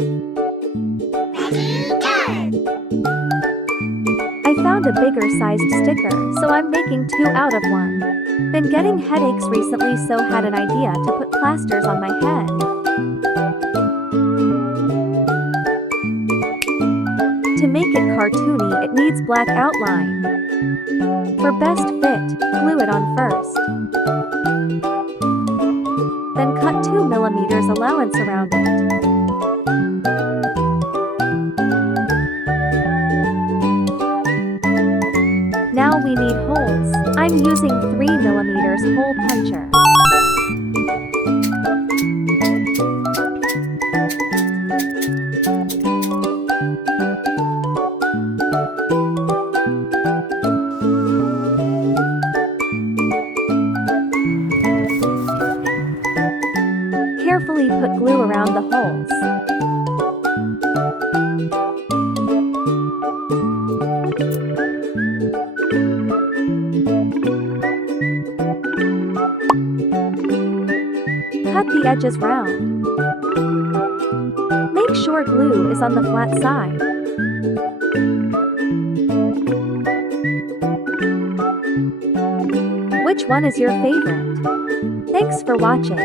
I found a bigger sized sticker, so I'm making 2 out of 1. Been getting headaches recently, so had an idea to put plasters on my head. To make it cartoony, it needs black outline. For best fit, glue it on first. Then cut 2mm allowance around it. Now we need holes. I'm using 3mm hole puncher. Carefully put glue around the holes. Cut the edges round. Make sure glue is on the flat side. Which one is your favorite? Thanks for watching.